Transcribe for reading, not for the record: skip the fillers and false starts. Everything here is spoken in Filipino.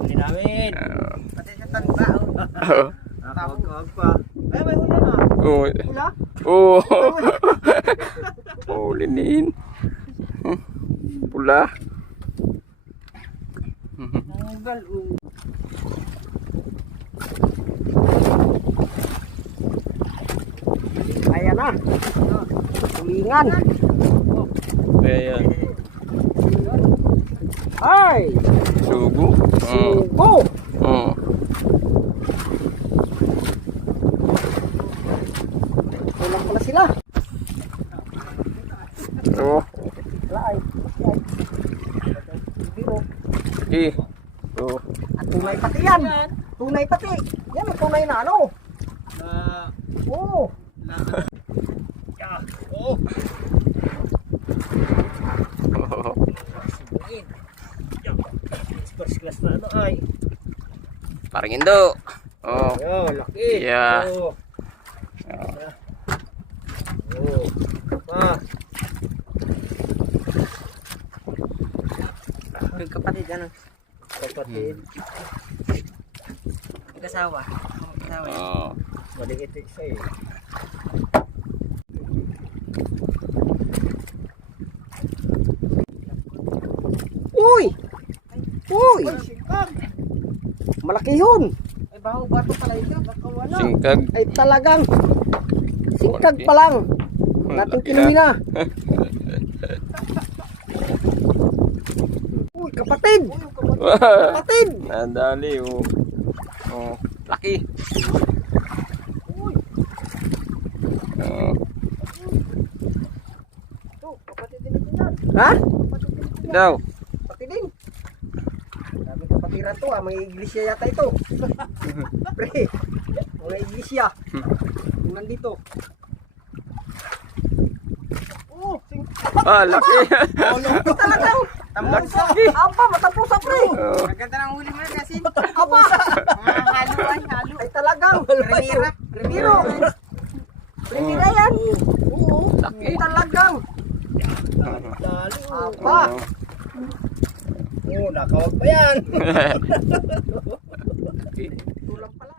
Huli namin. Pati sa tanda. Nakawag pa. Ay, may huli na. Oh. Hula? Oh. Oh, linin. Pula. Tanggal. Ayan na. Tulingan. Ayan. Ay! Sugo. Sugo! Oh. Kulang pala sila. Oh. Wala ay. Biro. Eh. Oh. At tunay pati yan. Tunay pati. Yan ang tunay na ano. Oo. Oh. Oh. First class na ano ay. Parang indo. Oh. Yo, laki. Yeah. Oh. Oh. Pa. Kapatid ano. Kapatid. Kasawa. Oh. Maliit isa eh. Uy! Uy! Singkag. Malaki yun. Ay baho bato pala ito. Baka wala. Singkag. Ay talagang singkag pa lang. Natin kinuwi na. Uy, kapatid! Kapatid! Nadali. Oh. Oh. Laki. Uy, Oh. ito, kapatid din ito yan. Ha? Kapatid din ito yan. Daw. Kapatid din. Dami kapatiran to ah. Mga iglesia yata ito. Pre, mga iglesia. Yung nandito. Oh, Ah, laki. ito talaga. Tapusa. Aba, matapusa pre. Oh. Maganda ng huli mo kasi. Aba. Halo ay halo. Ay talagang. Primera. Primero. Primera yan. Oo. Laki. Talagang. Dali. Aba. Oh, nakawag pa yan. Laki. Tulang pala.